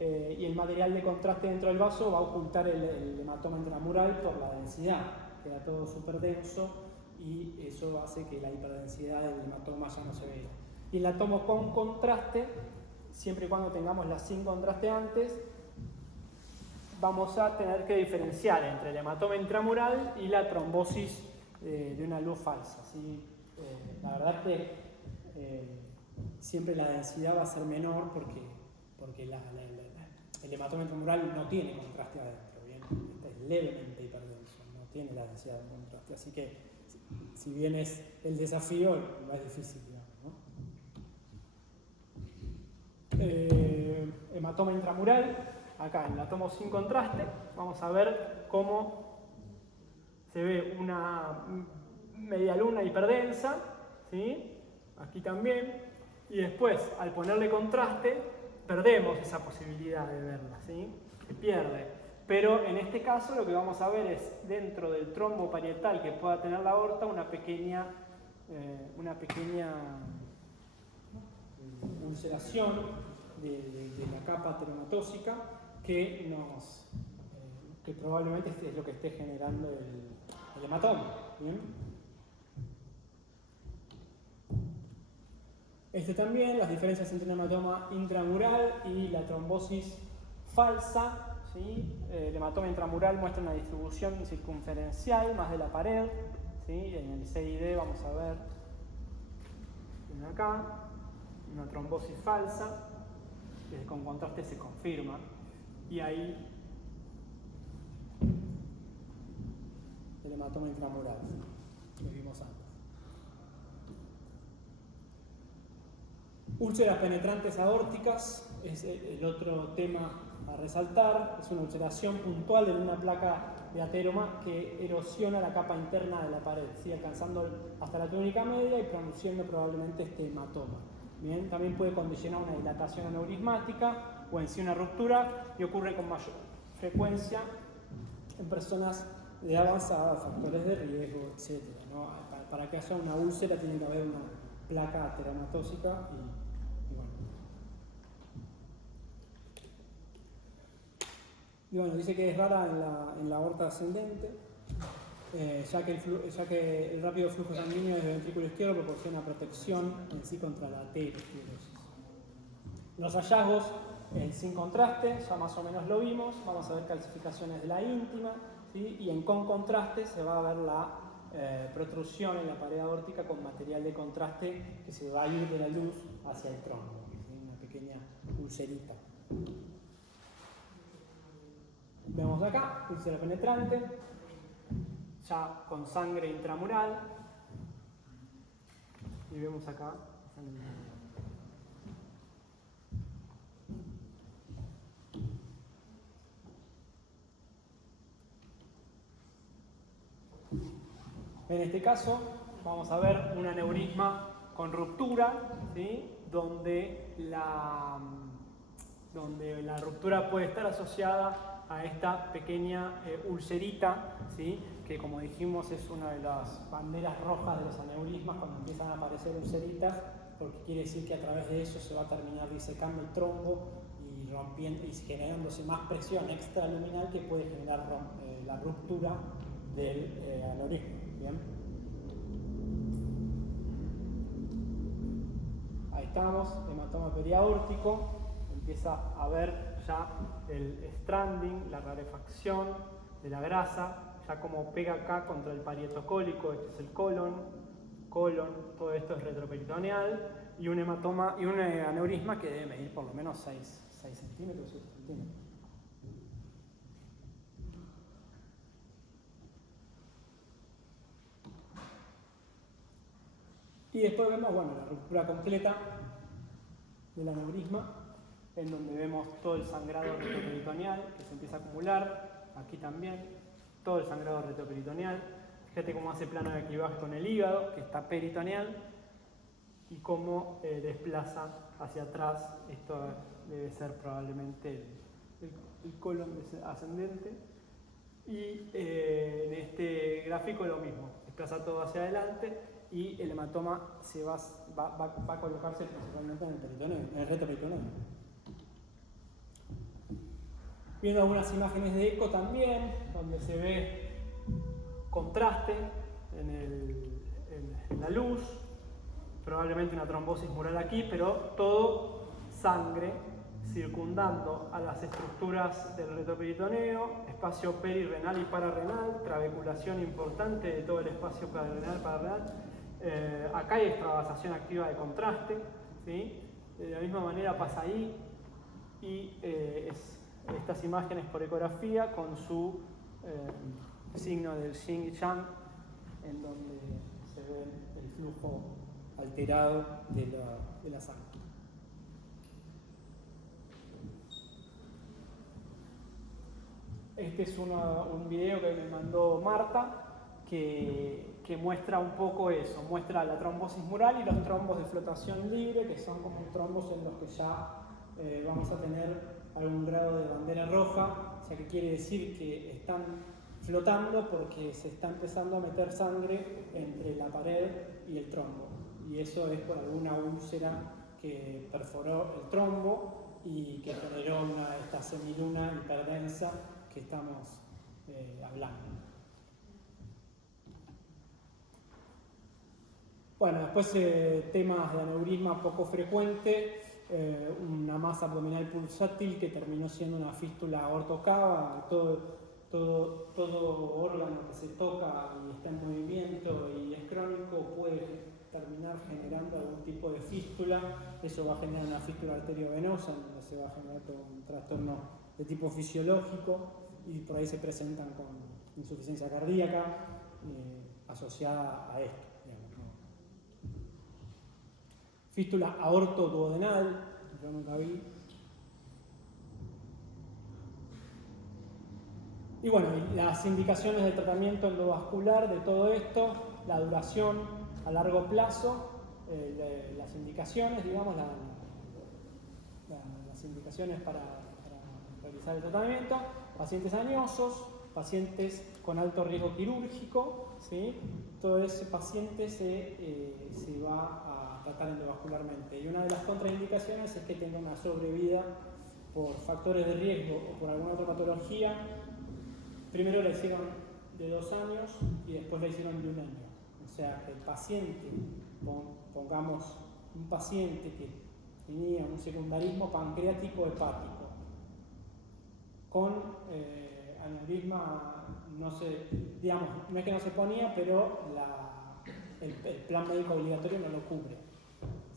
y el material de contraste dentro del vaso va a ocultar el hematoma intramural por la densidad, queda todo súper denso y eso hace que la hiperdensidad del hematoma ya no se vea. Y la tomo con contraste, siempre y cuando tengamos la sin contraste antes, vamos a tener que diferenciar entre el hematoma intramural y la trombosis de una luz falsa. ¿Sí? La verdad es que siempre la densidad va a ser menor porque el hematoma intramural no tiene contraste adentro, ¿bien? Este es levemente hiperdenso, no tiene la densidad de contraste, así que si bien es el desafío, no es difícil, digamos, ¿no? Hematoma intramural, acá en la tomo sin contraste, vamos a ver cómo se ve una media luna hiperdensa, ¿sí? Aquí también, y después al ponerle contraste perdemos esa posibilidad de verla, ¿sí? Se pierde. Pero en este caso lo que vamos a ver es dentro del trombo parietal que pueda tener la aorta una pequeña ulceración de la capa teramatóxica que probablemente es lo que esté generando el hematoma. ¿Bien? También las diferencias entre un hematoma intramural y la trombosis falsa. ¿Sí? El hematoma intramural muestra una distribución circunferencial más de la pared. ¿Sí? En el CID vamos a ver acá una trombosis falsa que con contraste se confirma y ahí el hematoma intramural lo vimos antes. Úlceras penetrantes aórticas es el otro tema a resaltar. Es una ulceración puntual en una placa de ateroma que erosiona la capa interna de la pared, ¿sí? Alcanzando hasta la túnica media y produciendo probablemente este hematoma. Bien, también puede condicionar una dilatación aneurismática o en sí una ruptura y ocurre con mayor frecuencia en personas de avanzada, factores de riesgo, etc. ¿no? Para que haya una úlcera tiene que haber una placa ateromatosis y bueno, dice que es rara en la aorta ascendente, ya que el rápido flujo sanguíneo desde el ventrículo izquierdo proporciona protección en sí contra la aterosclerosis. Los hallazgos sin contraste, ya más o menos lo vimos, vamos a ver calcificaciones de la íntima, ¿sí? Y con contraste se va a ver la protrusión en la pared aórtica con material de contraste que se va a ir de la luz hacia el trombo, ¿sí? Una pequeña ulcerita. Vemos acá, úlcera penetrante, ya con sangre intramural, y vemos acá sangre intramural. En este caso vamos a ver un aneurisma con ruptura, ¿sí? donde la ruptura puede estar asociada a esta pequeña ulcerita, ¿sí? Que como dijimos es una de las banderas rojas de los aneurismas cuando empiezan a aparecer ulceritas, porque quiere decir que a través de eso se va a terminar disecando el trombo y rompiendo y generándose más presión extraluminal que puede generar la ruptura del aneurisma. ¿Bien? Ahí estamos, hematoma periaórtico, empieza a ver ya el stranding, la rarefacción de la grasa, ya como pega acá contra el parietocólico, este es el colon, todo esto es retroperitoneal, y un hematoma y un aneurisma que debe medir por lo menos 6 centímetros, 7 centímetros. Y después vemos, bueno, la ruptura completa del aneurisma en donde vemos todo el sangrado retroperitoneal que se empieza a acumular, aquí también, todo el sangrado retroperitoneal. Fíjate cómo hace plano de clivaje con el hígado, que está peritoneal, y cómo desplaza hacia atrás. Esto debe ser probablemente el colon ascendente. Y en este gráfico lo mismo, desplaza todo hacia adelante y el hematoma se va a colocarse principalmente en el peritoneo, en el retroperitoneal. Viendo algunas imágenes de eco también, donde se ve contraste en la luz, probablemente una trombosis mural aquí, pero todo sangre circundando a las estructuras del retroperitoneo, espacio perirrenal y pararrenal, trabeculación importante de todo el espacio perirrenal y pararrenal. Acá hay extravasación activa de contraste, ¿sí? De la misma manera pasa ahí, y estas imágenes por ecografía con su signo del yin y yang, en donde se ve el flujo alterado de la sangre. Este es un video que me mandó Marta que muestra un poco eso, muestra la trombosis mural y los trombos de flotación libre, que son como trombos en los que ya vamos a tener algún grado de bandera roja, o sea que quiere decir que están flotando porque se está empezando a meter sangre entre la pared y el trombo, y eso es por alguna úlcera que perforó el trombo y que generó esta semiluna hiperdensa que estamos hablando. Bueno, después temas de aneurisma poco frecuente, una masa abdominal pulsátil que terminó siendo una fístula aortocava. Todo órgano que se toca y está en movimiento y es crónico puede terminar generando algún tipo de fístula. Eso va a generar una fístula arteriovenosa, donde se va a generar todo un trastorno de tipo fisiológico, y por ahí se presentan con insuficiencia cardíaca asociada a esto, digamos, ¿no? Fístula aortoduodenal, yo nunca vi. Y bueno, las indicaciones de tratamiento endovascular de todo esto, la duración a largo plazo, las indicaciones, digamos, las indicaciones para realizar el tratamiento: pacientes añosos, pacientes con alto riesgo quirúrgico, ¿sí? Todo ese paciente se va a tratar endovascularmente. Y una de las contraindicaciones es que tenga una sobrevida por factores de riesgo o por alguna otra patología. Primero la hicieron de 2 años y después la hicieron de 1 año. O sea, que el paciente, pongamos un paciente que tenía un secundarismo pancreático hepático con aneurisma, no es que no se ponía, pero el plan médico obligatorio no lo cubre,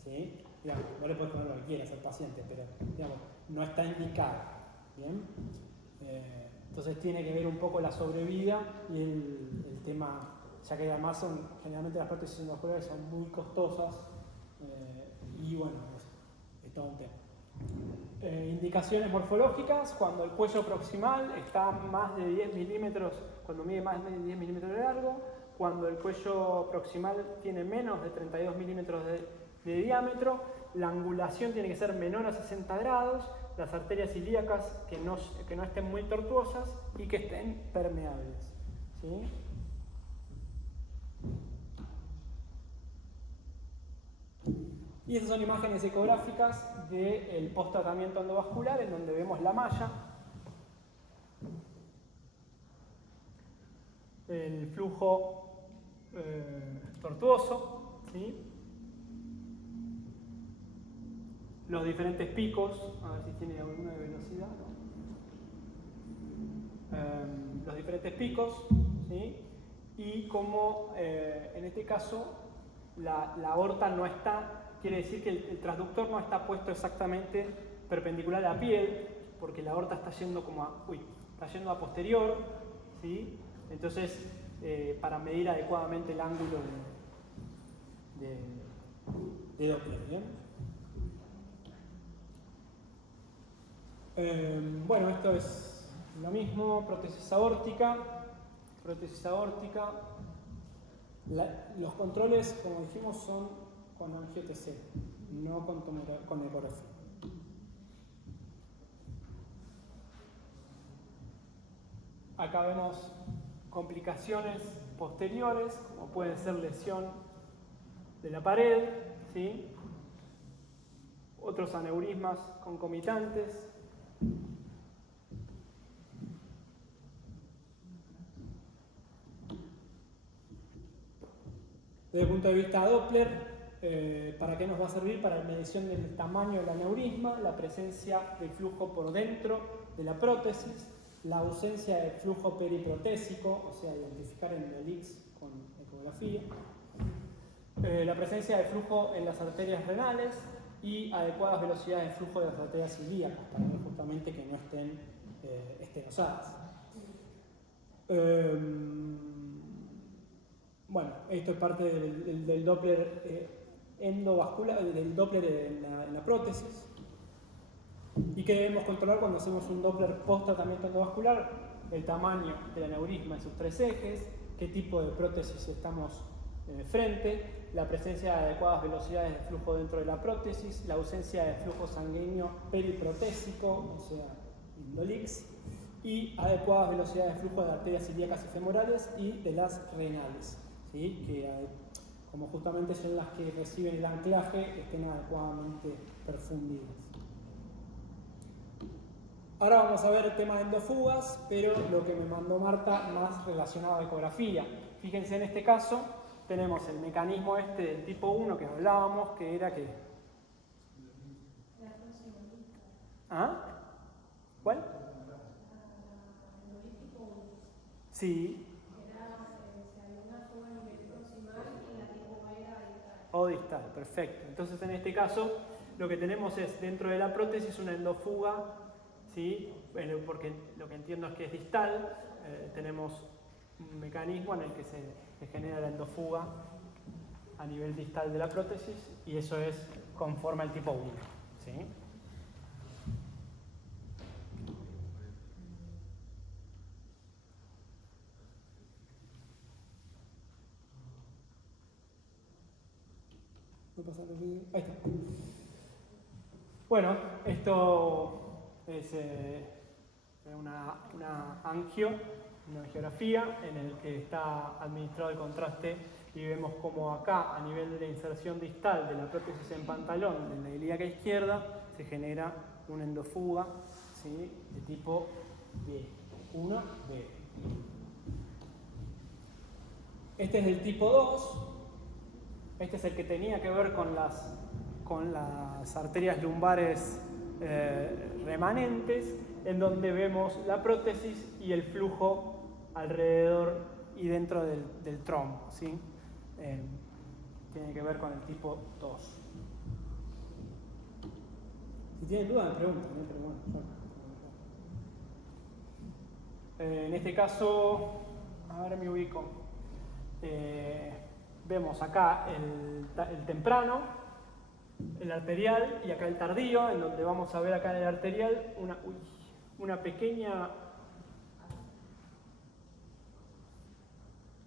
¿sí? Digamos, no le puedes poner lo que quieras al paciente, pero digamos, no está indicado, ¿bien? Entonces tiene que ver un poco la sobrevida y el tema, ya que además generalmente las prótesis endovasculares son muy costosas, y bueno, es todo un tema. Indicaciones morfológicas: cuando el cuello proximal está más de 10 milímetros, cuando mide más de 10 milímetros de largo, cuando el cuello proximal tiene menos de 32 milímetros de diámetro, la angulación tiene que ser menor a 60 grados, las arterias ilíacas que no estén muy tortuosas y que estén permeables, ¿sí? Y estas son imágenes ecográficas del post-tratamiento endovascular, en donde vemos la malla, el flujo tortuoso, ¿sí? Los diferentes picos, a ver si tiene alguna de velocidad, ¿no? Los diferentes picos, ¿sí? Y como en este caso la aorta no está, quiere decir que el transductor no está puesto exactamente perpendicular a la piel, porque la aorta está yendo está yendo a posterior, ¿sí? Entonces, para medir adecuadamente el ángulo de Doppler, ¿bien? Bueno, esto es lo mismo, prótesis aórtica. Los controles, como dijimos, son con angio-TC, no con ecografía. Acá vemos complicaciones posteriores, como pueden ser lesión de la pared, ¿sí? Otros aneurismas concomitantes. Desde el punto de vista Doppler, ¿para qué nos va a servir? Para la medición del tamaño del aneurisma, la presencia del flujo por dentro de la prótesis, la ausencia de flujo periprotésico, o sea, identificar endolix con ecografía, la presencia de flujo en las arterias renales y adecuadas velocidades de flujo de las arterias ilíacas, para ver justamente que no estén estenosadas. Bueno, esto es parte del Doppler endovascular, del Doppler en la prótesis. ¿Y qué debemos controlar cuando hacemos un Doppler post-tratamiento endovascular? El tamaño del aneurisma en sus tres ejes, qué tipo de prótesis estamos frente, la presencia de adecuadas velocidades de flujo dentro de la prótesis, la ausencia de flujo sanguíneo periprotésico, o sea, indolix, y adecuadas velocidades de flujo de arterias ilíacas y femorales y de las renales, ¿sí? Que como justamente son las que reciben el anclaje, estén adecuadamente perfundidas. Ahora vamos a ver el tema de endofugas, pero lo que me mandó Marta más relacionado a ecografía. Fíjense, en este caso tenemos el mecanismo del tipo 1 que hablábamos, que era que... ¿Ah? ¿Cuál? Sí. O distal, perfecto. Entonces en este caso lo que tenemos es dentro de la prótesis una endofuga, ¿sí? Porque lo que entiendo es que es distal, tenemos un mecanismo en el que se genera la endofuga a nivel distal de la prótesis y eso es conforme al tipo 1, ¿sí? Ahí está. Bueno, esto es una angiografía en el que está administrado el contraste y vemos como acá, a nivel de la inserción distal de la prótesis en pantalón de la ilíaca izquierda, se genera una endofuga, ¿sí? De tipo B, 1B. Este es del tipo 2. Este es el que tenía que ver con las arterias lumbares remanentes, en donde vemos la prótesis y el flujo alrededor y dentro del trombo, ¿sí? Tiene que ver con el tipo 2. Si tienen dudas, me preguntan, pero bueno, en este caso, a ver, me ubico. Vemos acá el temprano, el arterial y acá el tardío, en donde vamos a ver acá en el arterial una pequeña...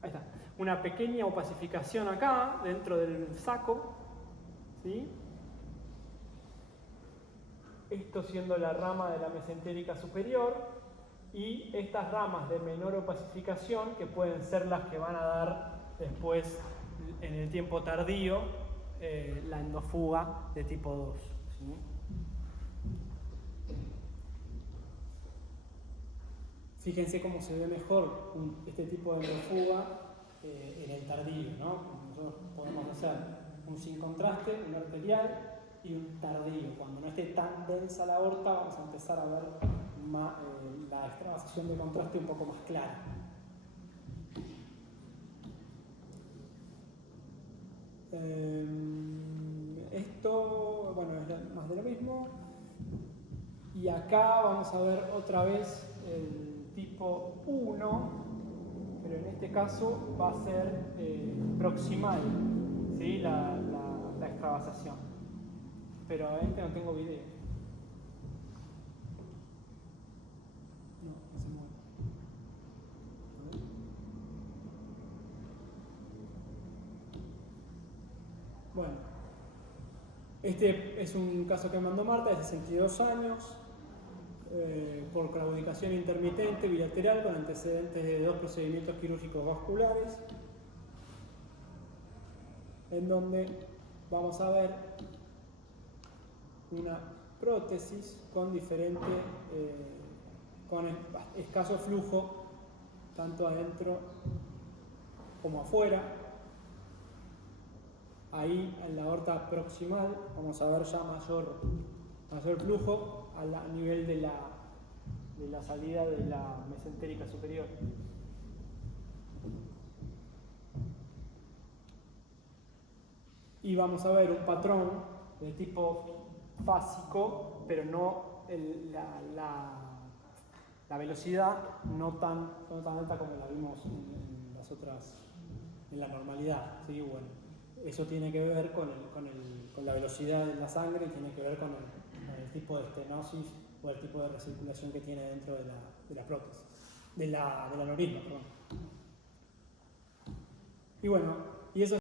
Ahí está. Una pequeña opacificación acá, dentro del saco, ¿sí? Esto siendo la rama de la mesentérica superior y estas ramas de menor opacificación que pueden ser las que van a dar después en el tiempo tardío la endofuga de tipo 2, ¿sí? Fíjense cómo se ve mejor este tipo de endofuga en el tardío, ¿no? Nosotros podemos hacer un sin contraste, un arterial y un tardío. Cuando no esté tan densa la aorta, vamos a empezar a ver la extravasación de contraste un poco más clara. Esto, bueno, es más de lo mismo. Y acá vamos a ver otra vez el tipo 1, pero en este caso va a ser proximal, ¿sí? la extravasación. Pero a este no tengo video. Bueno, este es un caso que mandó Marta de 62 años, por claudicación intermitente bilateral con antecedentes de 2 procedimientos quirúrgicos vasculares, en donde vamos a ver una prótesis con diferente, con escaso flujo, tanto adentro como afuera. Ahí en la aorta proximal vamos a ver ya mayor flujo a nivel de la salida de la mesentérica superior. Y vamos a ver un patrón de tipo fásico, pero no la velocidad no tan alta como la vimos en las otras, en la normalidad. ¿Sí? Bueno, eso tiene que ver con la velocidad de la sangre y tiene que ver con el tipo de estenosis o el tipo de recirculación que tiene dentro de la prótesis, del aneurisma, perdón. Y bueno, y eso